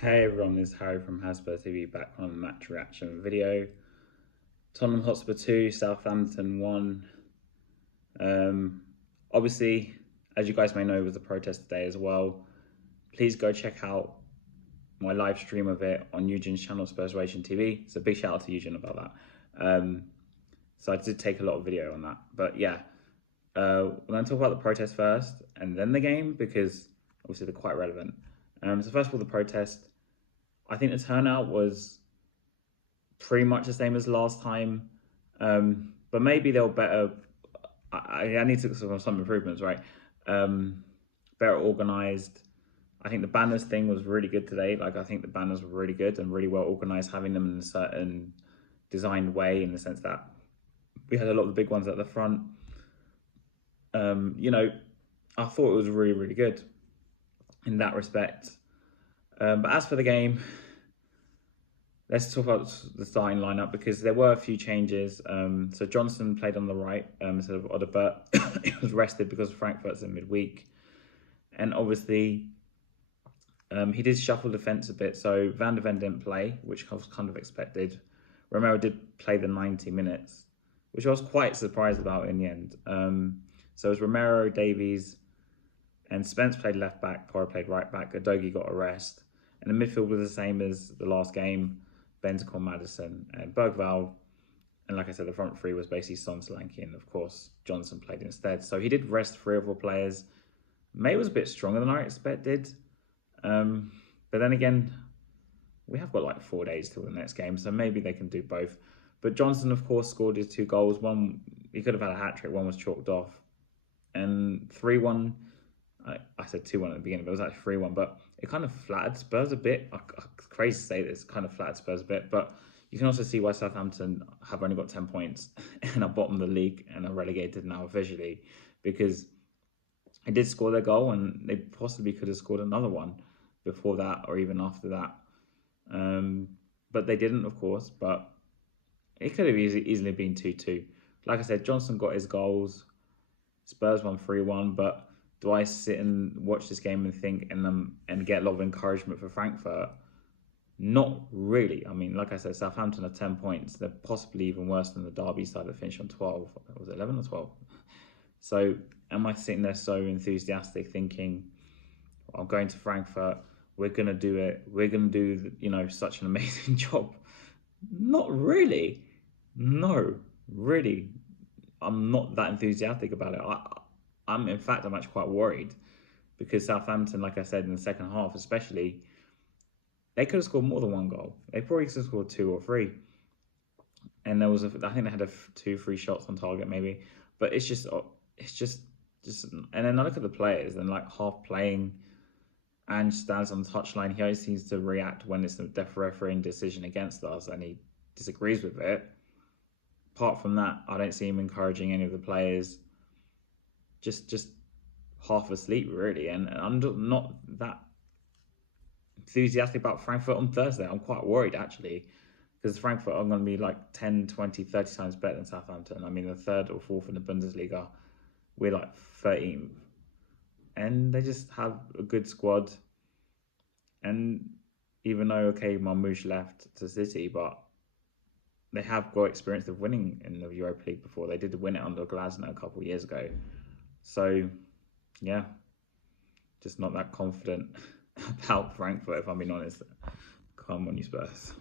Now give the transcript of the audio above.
Hey everyone, this is Harry from Spurs TV back on a match reaction video. Tottenham Hotspur 2, Southampton 1. Um, Obviously, as you guys may know, it was a protest today as well. Please go check out my live stream of it on Eugene's channel, Spurs Ration TV. So big shout out to Eugene about that. So I did take a lot of video on that. But yeah, we're going to talk about the protest first and then the game because obviously they're quite relevant. So first of all, the protest. I think the turnout was pretty much the same as last time, but maybe they'll better. I need to look for some improvements, right? Better organized. I think the banners thing was really good today. Like I think the banners were really good and really well organized, having them in a certain designed way, in the sense that we had a lot of the big ones at the front. I thought it was really, really good in that respect. But as for the game, let's talk about the starting lineup because there were a few changes. So Johnson played on the right instead of Odobert. He was rested because Frankfurt's in midweek. And obviously, he did shuffle defence a bit. So Van de Ven didn't play, which was kind of expected. Romero did play the 90 minutes, which I was quite surprised about in the end. So it was Romero, Davies, and Spence played left back, Porro played right back, Udogie got a rest. And the midfield was the same as the last game. Bentancur, Maddison, and Bergvall. And like I said, the front three was basically Son, Solanke, and of course, Johnson played instead. So he did rest 3 of 4 players. May was a bit stronger than I expected. But then again, we have got like 4 days till the next game, so maybe they can do both. But Johnson, of course, scored his 2 goals. One, he could have had a hat-trick, one was chalked off. And 3-1, I said 2-1 at the beginning, but it was actually 3-1. But it kind of flattered Spurs a bit. Crazy to say this, kind of flattered Spurs a bit. But you can also see why Southampton have only got 10 points and are bottom of the league and are relegated now officially, because they did score their goal and they possibly could have scored another one before that or even after that. But they didn't, of course. But it could have easily been 2-2. Like I said, Johnson got his goals. Spurs won 3-1, but do I sit and watch this game and think and get a lot of encouragement for Frankfurt? Not really. I mean, like I said, Southampton are 10 points. They're possibly even worse than the Derby side that finished on 12. Was it 11 or 12? So am I sitting there so enthusiastic thinking, I'm going to Frankfurt, we're going to do it, we're going to do, such an amazing job? Not really. No, really. I'm not that enthusiastic about it. I'm actually quite worried because Southampton, like I said, in the second half especially, they could have scored more than 1 goal. They probably could have scored 2 or 3. And I think they had 2 free shots on target maybe. But it's just, and then I look at the players and like half playing and stands on the touchline. He always seems to react when it's a refereeing decision against us and he disagrees with it. Apart from that, I don't see him encouraging any of the players. Just half asleep, really. And I'm not that enthusiastic about Frankfurt on Thursday. I'm quite worried, actually, because Frankfurt are going to be like 10, 20, 30 times better than Southampton. I mean, the 3rd or 4th in the Bundesliga. We're like 13th. And they just have a good squad. And even though, okay, Marmoush left to City, but they have got experience of winning in the Europa League before. They did win it under Glasner a couple of years ago. So, yeah, just not that confident about Frankfurt, if I'm being honest. Come on, you Spurs.